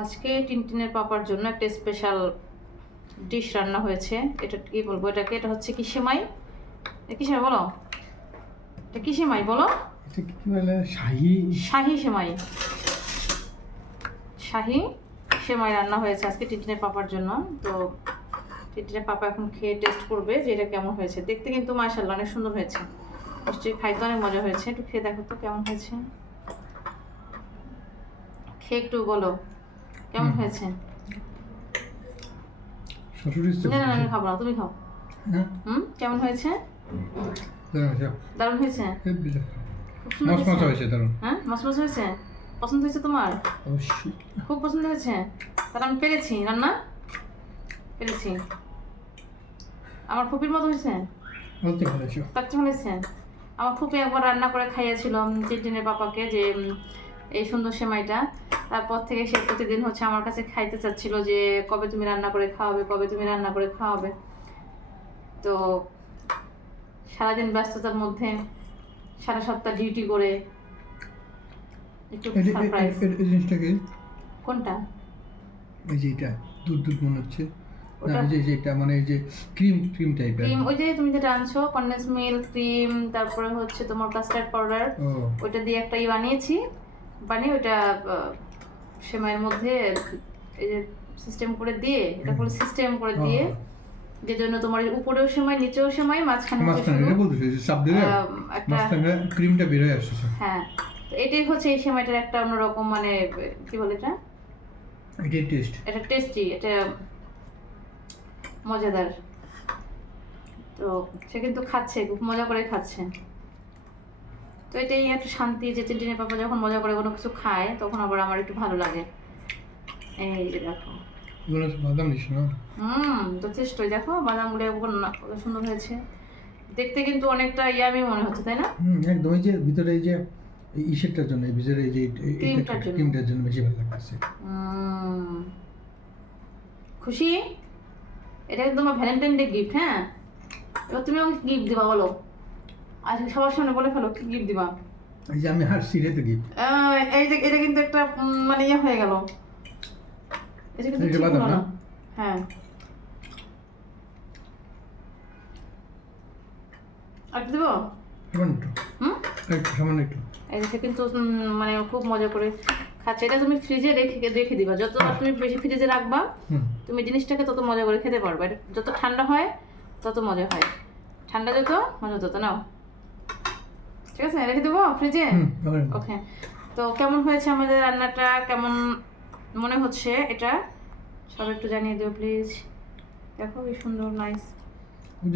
আজকে টিনটিনের পাপার জন্য একটা স্পেশাল ডিশ রান্না হয়েছে। এটা কি বলব? এটাকে এটা হচ্ছে কি সেমাই? কি সেমাই বলো? এটা কি সেমাই বলো? এটা কি বলে? শাহি? শাহি সেমাই। শাহি সেমাই রান্না হয়েছে আজকে টিনটিনের পাপার জন্য। তো টিনটিনের পাপা এখন খেয়ে টেস্ট করবে যে এটা কেমন হয়েছে। দেখতে কিন্তু মাশাল্লাহ অনেক সুন্দর হয়েছে। নিশ্চয়ই খাইতে অনেক মজা হয়েছে। একটু খেয়ে দেখো তো কেমন হয়েছে। খেয়ে একটু বলো। কেমন হয়েছে? শ্বশুর না না না, আমি খাব না তুমি খাও। হ্যাঁ? হুম? কেমন হয়েছে? দারুণ দারুণ হ্যাঁ? মসমস হয়েছে? পছন্দ হয়েছে তোমার? অবশ্যই। খুব পছন্দ হয়েছে? তাহলে আমি পেরেছি রান্না? পেরেছি। আমার ফুপির মতো হয়েছে? তার হয়েছে? আমার ফুপি একবার রান্না করে খাইয়েছিলাম চিনটিনের পাপাকে যে এই সুন্দর সেমাইটা। তারপর থেকে সে প্রতিদিন হচ্ছে আমার কাছে খাইতে চাচ্ছিল যে কবে তুমি রান্না করে খাওয়াবে? কবে তুমি রান্না করে খাওয়াবে? তো সারাদিন ব্যস্ততার মধ্যে সারা সপ্তাহ ডিউটি করে একটু সারপ্রাইজ জিনিসটা কি? কোনটা? এই যে এটা দুধ দুধ মনে হচ্ছে। না এই যে এই মানে এই যে ক্রিম ক্রিম টাইপের ক্রিম ওই যে তুমি যেটা আনছো কন্ডেন্স মিল্ক ক্রিম তারপরে হচ্ছে তোমার কাস্টার্ড পাউডার ও। ওইটা দিয়ে একটা ই বানিয়েছি। বানিয়ে আহ, সেমাইয়ের মধ্যে এই যে সিস্টেম করে দিয়ে এটা করে সিস্টেম করে দিয়ে যে জন্য তোমার উপরেও সেমাই নিচেও সেমাই মাঝখানে একটা ক্রিমটা বের হয়ে আসছে হ্যাঁ এটাই হচ্ছে এই সেমাইটার একটা অন্যরকম মানে কি বলে এটা? এটাই টেস্ট এটা টেস্টি এটা মজাদার। তো সে কিন্তু খাচ্ছে খুব মজা করে খাচ্ছে। তো এটাই একটা শান্তি যে টিনটিনের পাপা যখন মজা করে কোনো কিছু খায় তখন আবার আমার একটু ভালো লাগে। এই যে দেখো। এগুলো বাদাম দিস না? হুম তো দেখো বাদামগুলো কত সুন্দর হয়েছে। দেখতে কিন্তু অনেকটা ইয়ামি মনে হচ্ছে তাই না? হুম একদম। এই যে ভিতরে এই যে ইসেরটার জন্য এই ভিতরে এই যে ক্রিমটার জন্য। বেশি ভালো লাগতেছে। উম, খুশি? এটা কিন্তু তোমার ভ্যালেন্টাইন ডে গিফট হ্যাঁ? এবার তুমি আমাকে গিফট দিবা বলো। আজকে সবার সামনে বলে ফেলো কি গিফট দিবা? এই যে আমি হার গিফট এই যে এটা কিন্তু একটা মানে ইয়ে হয়ে গেল। এটা কিন্তু ঠিক হলো না? না। হ্যাঁ। আর দেবো? সামান্য একটু। হুম? সামান্য একটু। এদিকে কিন্তু মানে খুব মজা করে খাচ্ছে। এটা তুমি ফ্রিজে রেখে রেখে দিবা। যত তুমি বেশি ফ্রিজে রাখবা তুমি জিনিসটাকে তত মজা করে খেতে পারবে। এটা যত ঠান্ডা হয় তত মজা হয়। ঠান্ডা যত মজা তত নাও। ঠিক আছে রেখে দেবো? ফ্রিজে ওকে তো কেমন হয়েছে আমাদের রান্নাটা? কেমন মনে হচ্ছে এটা? সব একটু জানিয়ে দিও প্লিজ দেখো কি সুন্দর নাইস